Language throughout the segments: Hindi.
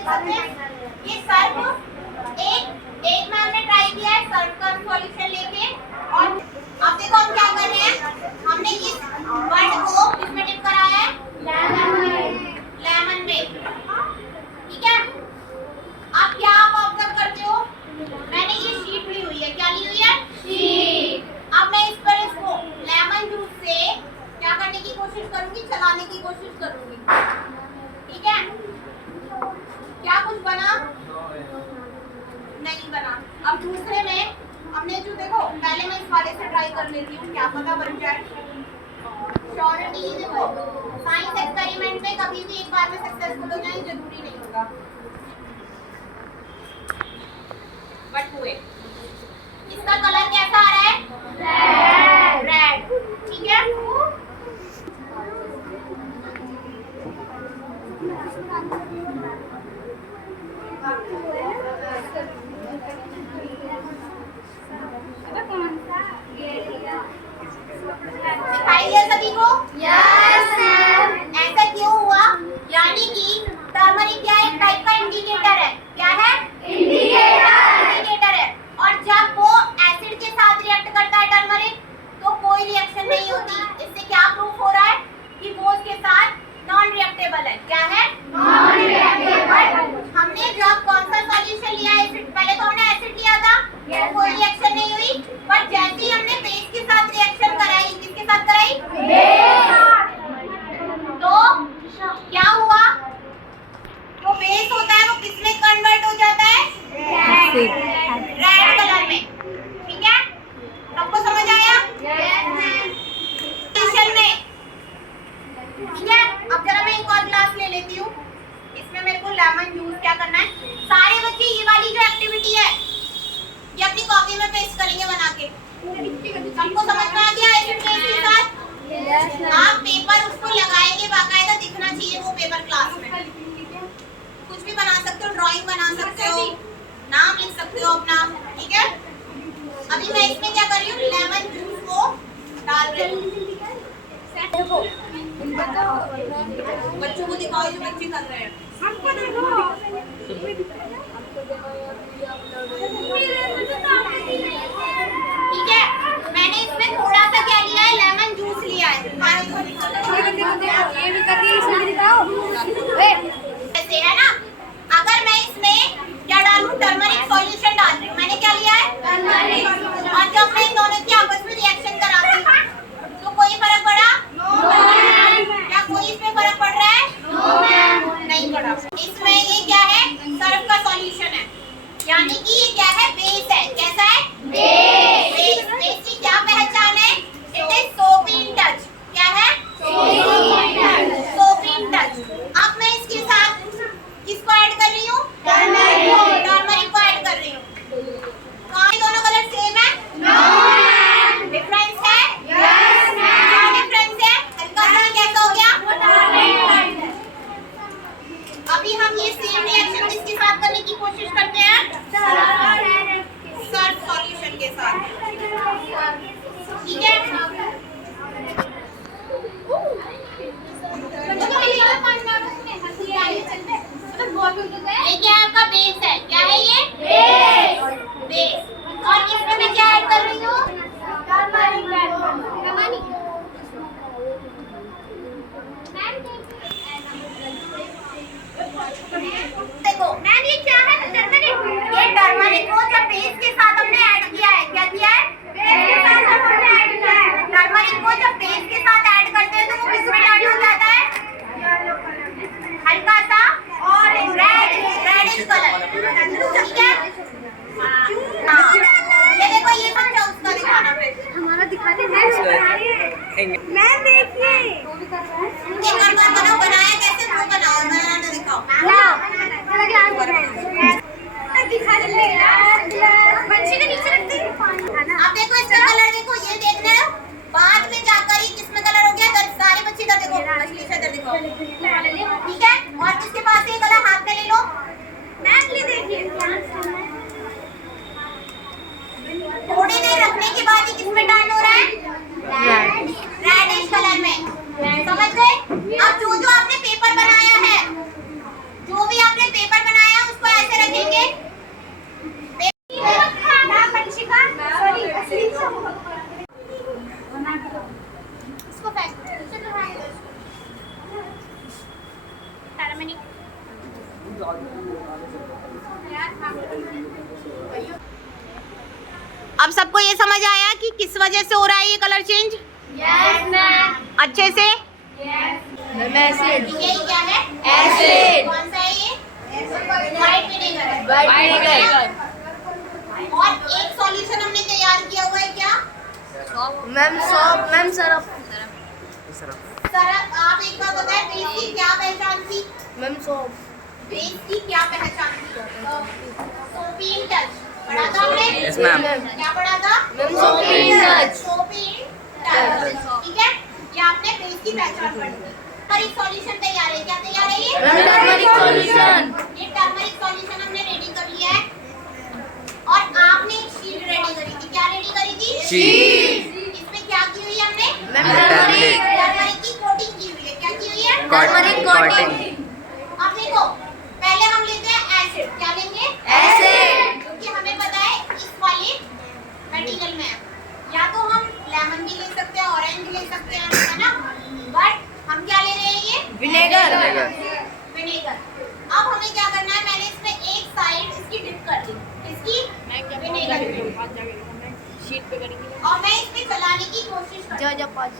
देख सकते हैं ये सर्फ एक में हमने ट्राई किया है सर्फ का सॉल्यूशन लेके। और अब देखो हम क्या कर रहे हैं, हमने इस वर्ड को किसमें डिप करा है, लेमन में। ठीक है, अब क्या आप ऑब्जर्व करते हो, मैंने ये शीट ली हुई है, क्या ली हुई है, शीट। अब मैं इस पर इसको लेमन जूस से क्या करने की कोशिश करूंगी, चलाने की कोशिश करूंगी। ठीक है, क्या कुछ बना, नहीं बना। अब दूसरे में हमने जो देखो, पहले मैं इस वाले से ट्राई कर लेती हूँ, क्या पता बन जाए। श्योरिटी देखो, साइंस एक्सपेरिमेंट में कभी भी एक बार में सक्सेसफुल हो जाए जरूरी नहीं होगा, बट हुए। इसका कलर कैसा आ रहा है, रेड। ठीक है, दिखाई दिया सभी को, यस मैम। ऐसा क्यों हुआ, यानी कि टर्मरिक क्या एक टाइप का इंडिकेटर है, क्या है, इंडिकेटर है। और जब वो एसिड के साथ रिएक्ट करता है टर्मरिक, तो कोई रिएक्शन नहीं होती। इससे क्या प्रूफ हो रहा है कि वो उसके साथ नॉन रिएक्टेबल है, क्या है, नॉन रिएक्टेबल। हमने जब कौन सा सॉल्यूशन लिया है, पहले तो हमने एसिड लिया था, कोई रिएक्शन नहीं हुई, बट जैसे ही हमने बेस के साथ रिएक्शन कराई, किसके साथ कराई, बेस, तो क्या हुआ, जो बेस होता है वो किसमें कन्वर्ट हो जाता है, रेड कलर में। ठीक है, सबको समझ आया, में। ठीक है, अब जरा मैं एक और ग्लास ले लेती हूँ, इसमें मेरे को लेमन जूस क्या करना है। सारे बच्चे ये वाली जो एक्टिविटी है ये अपनी कॉपी में पेस्ट करेंगे बना के। सबको समझ में आ गया एसिड बेस के साथ, आप पेपर उसको लगाएंगे, बाकायदा दिखना चाहिए वो पेपर क्लास में। कुछ भी बना सकते हो, ड्राइंग बना सकते हो, नाम लिख सकते हो अपना। ठीक है, अभी मैं इसमें क्या कर रही हूँ, लेमन जूस को डाल रही हूँ। बच्चों को दिखाओ जो बच्चे कर रहे हैं, हमको देखो। ठीक है, मैंने इसमें थोड़ा सा क्या लिया है, लेमन जूस लिया है। ऐसे है ना, अगर मैं इसमें क्या डालूं, टर्मरिक सॉल्यूशन डाल रही हूँ, मैंने क्या लिया है, टर्मरिक। और जब मैं इन दोनों की आपस में रिएक्शन कराती हूँ तो कोई फर्क पड़ा, क्या कोई इसमें फर्क पड़ रहा है, नहीं पड़ा। इसमें ये क्या है, सर्फ का सॉल्यूशन है, यानी कि ये क्या है, बेस है। कैसा है, बेस। बेस की क्या पहचान है, इट इज सोपी इन टच। क्या है, सोपी इन टच। अब मैं इसके साथ किसको ऐड कर रही हूँ, टर्मरिक को ऐड कर रही हूँ। कौन दोनों कलर सेम है, डिफरेंस है, क्या डिफरेंस है, हल्का सा कैसा हो गया, अभी हम ये सेम रिएक्शन किसके साथ करने की कोशिश करते हैं, सर्फ सॉल्यूशन के साथ। ठीक है, ये क्या है, आपका बेस है। क्या है ये, बेस। और इसमें मैं क्या ऐड कर रही हूँ, देखो मैम ये क्या है, टर्मरिक। ये टर्मरिक को जब बेस के साथ हमने ऐड किया है, क्या किया है, बेस के साथ हमने ऐड किया है। टर्मरिक को जब बेस के साथ ऐड करते हैं तो वो किसमें ऐड हो जाता है, हल्का सा ऑरेंज, रेड। अब सबको ये समझ आया कि किस वजह से हो रहा है ये कलर चेंज? Yes ma'am. अच्छे से? Ma'am acid. ये क्या है? एसिड। कौन सा है ये? व्हाइट विनेगर है। White vinegar. और एक सॉल्यूशन हमने तैयार किया हुआ है क्या? Ma'am shop. Ma'am Surf. Surf. आप एक बार बताएं बेस की क्या पहचान थी? Ma'am shop. बेस की क्या पहचान थी? सोपी टच पढ़ा था हमने? Yes ma'am. क्या पढ़ा था? मैम सोपी टच। सोपी टच। ठीक है, ये आपने बेस की पहचान पढ़ी थी। पर एक सॉल्यूशन तैयार है। क्या तैयार है ये? Ma'am turmeric solution. ये टर्मरिक सॉल्यूशन हमने रेडी कर लिया है और आपने एक शीट रेडी करी थी। क्या रेडी करी थी? शीट। इसमें क्या की हुई है हमने? Ma'am turmeric. टर्मरिक की कोटिंग की हुई है। क्या की हुई है? Turmeric coating. अब देखो, पहले हम लेते हैं एसिड। क्या लेंगे? एसिड। क्योंकि हमें पता है इस वाले मटेरियल में या तो हम लेमन भी ले सकते हैं, ऑरेंज ले सकते हैं, है ना? बट हम क्या ले रहे हैं? ये विनेगर। विनेगर। अब हमें क्या करना है? मैंने इसमें एक साइड इसकी डिप कर दी। इसकी विनेगर शीट पे करेंगे और मैं इसमें चलाने की कोशिश कर रही हूँ। पाँच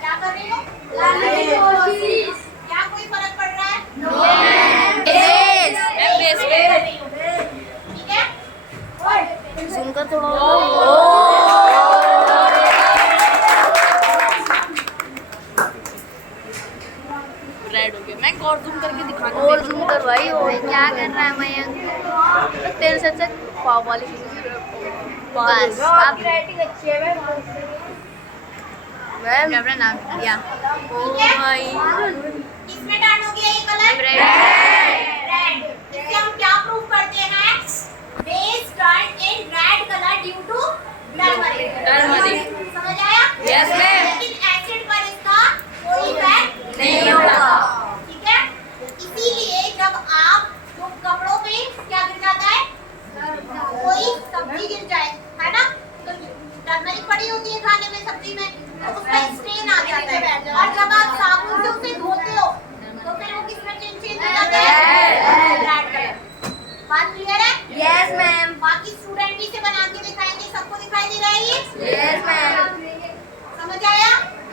क्या कर रही हूँ? चलाने की कोशिश। क्या कोई फर्क पड़ रहा है? ठीक है? सुनकर थोड़ा रेड हो गया। मैं और जूम करके दिखाना। और जूम कर भाई। और क्या कर रहा है मयंक? तेरे से अच्छा पाव वाली बस आप राइटिंग अच्छी है मैम। अपना नाम दिया। ओ भाई इसमें टर्न हो गया ये कलर रेड। रेड। इससे हम क्या प्रूव करते हैं? Base turn in red colour due to turmeric. समझ आया? Yes ma'am. लेकिन एसिड पर इसका कोई इफेक्ट नहीं होगा। ठीक है? इसीलिए जब आप जो कपड़ों पे क्या गिर जाता है, कोई सब्जी गिर जाए, है ना, तो टर्मरिक पड़ी होती है खाने में, सब्जी में, तो उसका स्टेन आ जाता है और जब आप साबुन से उसे धोते हो तो फिर वो किसमें चेंज हो जाता है? Red colour. बात क्लियर है? Yes ma'am. बाकी स्टूडेंट भी इसे बना के दिखाएंगे। सबको दिखाई दे रहा है ये? Yes ma'am. समझ आया?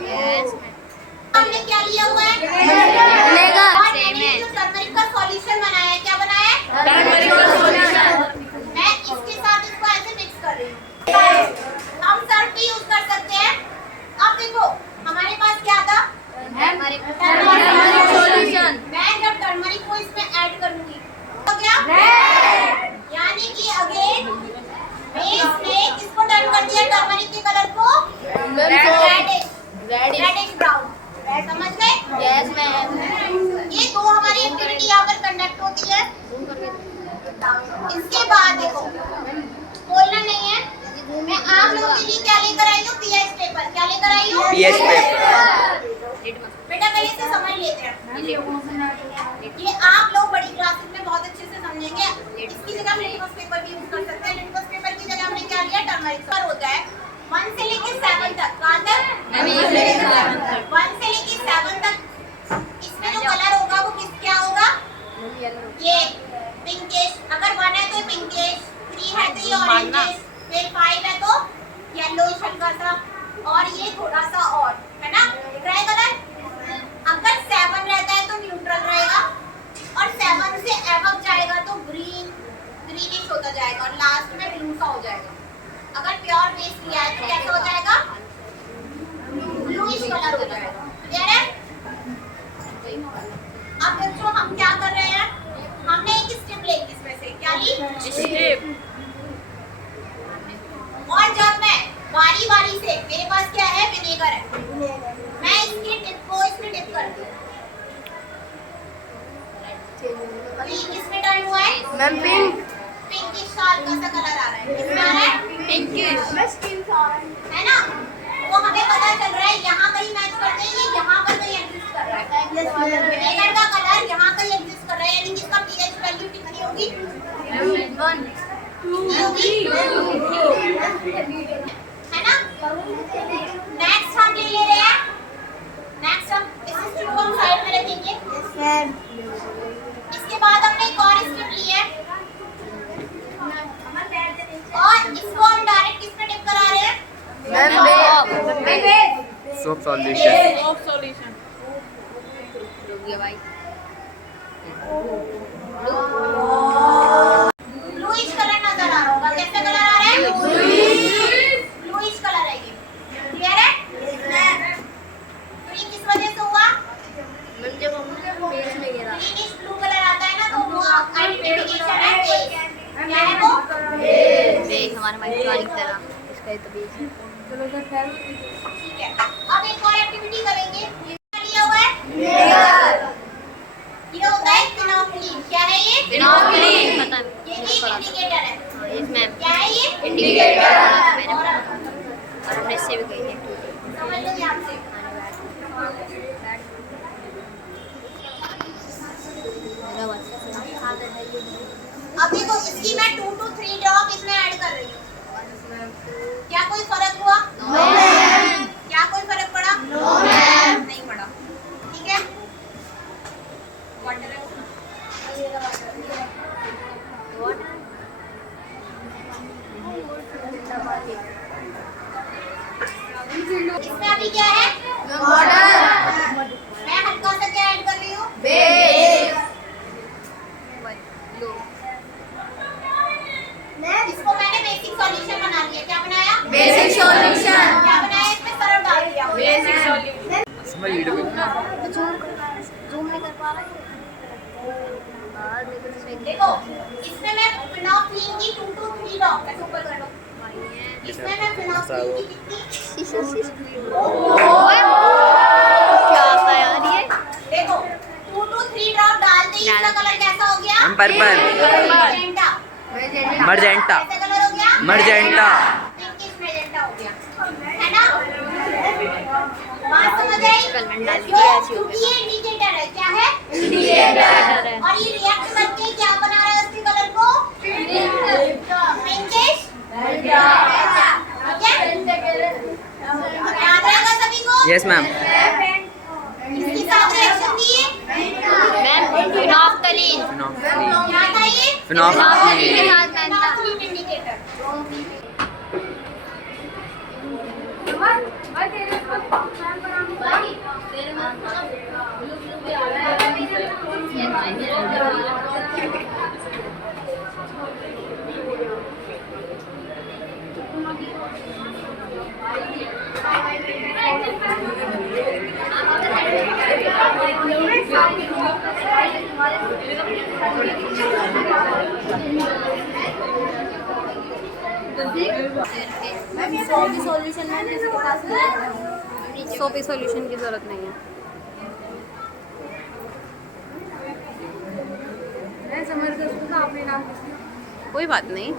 यस हमने क्या लिया हुआ है? विनेगर। और मैंने जो टर्मरिक का सॉल्यूशन बनाया है, क्या बनाया है? टर्मरिक का सॉल्यूशन। मैं इसके साथ इसको ऐसे मिक्स कर रही हूँ। हम सर्फ भी यूज कर सकते हैं। अब देखो हमारे पास क्या था? Turmeric solution. मैं जब टर्मरिक को इसमें ऐड करूंगी तो क्या? रेड। यानी कि अगेन बेस ने किसको टर्न कर दिया? टर्मरिक के कलर को रेडिश ब्राउन। समझ गए? Yes ma'am. ये दो हमारी एक्टिविटी यहाँ पर कंडक्ट होती है। इसके बाद देखो बोलना नहीं है, मैं आप लोगों के लिए क्या लेकर आई हूँ? PH paper. क्या लेकर आई हूँ? PH paper. बेटा पहले से समझ लेते हैं। ये आप लोग बड़ी क्लासेस में बहुत अच्छे से समझेंगे। इसकी जगह हम लिटमस पेपर भी यूज कर सकते हैं। लिटमस पेपर की जगह हमने क्या लिया? टर्मरिक पर होता है 1 से लेके 7 तक। कहाँ तक? 1 से लेके 7 तक। इसमें जो कलर होगा वो किस क्या होगा? ये पिंकिश। अगर 1 है तो पिंकिश, 3 है तो ये ऑरेंजिश, फिर 5 है तो येलोइश हल्का सा, और ये थोड़ा सा और, है ना? दिख रहा है कलर? अगर 7 रहता है तो न्यूट्रल रहेगा और 7 से अबव जाएगा तो ग्रीनिश होता जाएगा और लास्ट में ब्लू सा हो जाएगा। अगर प्योर बेस लिया है तो कैसा हो जाएगा? ब्लूइश कलर हो जाएगा। क्लियर है? अब बच्चों हम क्या कर रहे हैं? हमने एक स्ट्रिप ली इसमें से। क्या ली? स्ट्रिप। और जब मैं बारी बारी से, मेरे पास क्या है? विनेगर है, मैं इसकी टिप को इसमें डिप कर दूं तो ये किसमें टर्न हुआ है? Ma'am pink. पिंकिश सा हल्का सा कलर आ रहा है। किसमें आ रहा है? पिंकिश। है ना? तो हमें पता चल रहा है यहाँ कहीं मैच करते हैं, ये यहाँ पर कहीं एग्जिस्ट कर रहा है। विनेगर का कलर यहाँ कहीं एग्जिस्ट कर रहा है, यानी कि इसका पीएच वैल्यू कितनी होगी? 1 होगी, है ना? नेक्स्ट हम ले रहे हैं। नेक्स्ट हम इस स्ट्रिप को हम साइड में रखेंगे। इसके बाद हमने एक सॉल्यूशन। ऑफ सॉल्यूशन रुक गया भाई। ब्लूइश कलर नजर आ रहा होगा, कैसा कलर आ रहा है? ब्लूइश कलर है ये, क्लियर है? ग्रीन किस वजह से हुआ? मैम जब हमने बेस में गिरा ग्रीनिश ब्लू कलर आता है ना, तो वो आइडेंटिफिकेशन है बेस। क्या है वो? बेस हमारा माइक्रोफोन की तरह इसका ही तो बेस है। चलो सर खैर ठीक है, अब एक और एक्टिविटी करेंगे। ये क्या लिया हुआ है? ये होता है फिनोक्लिन। क्या है ये? फिनोक्लिन पता ये नहीं भी इंडिकेटर है। यस मैम क्या है ये? इंडिकेटर मैंने और और हमने इससे भी गई है समझ लो ध्यान से। अब देखो, इसकी मैं 2 to 3 ड्रॉप इसमें ऐड कर रही हूँ। क्या कोई फर्क हुआ? क्या कोई फर्क पड़ा? नहीं पड़ा। ठीक है, वाटर इसमें अभी क्या है? मैं हल्का सा क्या ऐड कर रही हूँ? इसको मैंने बेसिक सॉल्यूशन बना लिया। क्या बनाया? बेसिक सॉल्यूशन क्या बनाया? इसमें सरल डाल दिया। बेसिक सॉल्यूशन समझ वीडियो पे जूम नहीं कर पा रहा देखो, इसमें मैं फिनोक्लिन की 2 to 3 ड्रॉप ऐसे ऊपर कर लो। इसमें मैं फिनोक्लिन की कितनी? क्या आता है यार ये देखो, 2 to 3 ड्रॉप डालते ही इसका कलर कैसा हो गया? Purple magenta. मर्जेंटा कैसा कलर हो गया? मर्जेंटा पिंकिश मैजेंटा हो गया, है ना? बात समझ आई? कल मैंने डाल दी ऐसी हो क्योंकि ये इंडिकेटर है। क्या है? इंडिकेटर है और ये रिएक्ट करके क्या बना रहा है उसके कलर को? Pinkish magenta. ठीक है, याद रहेगा सभी को? Yes ma'am. इसके साथ रिएक्शन दिए। मैम फिनोक्लिन क्या था ये? फिनोक्लिन के साथ मैंने फिनोक्लिन इंडिकेटर। सॉल्यूशन है इसके पास सोपी सॉल्यूशन की जरूरत नहीं है। कोई बात नहीं।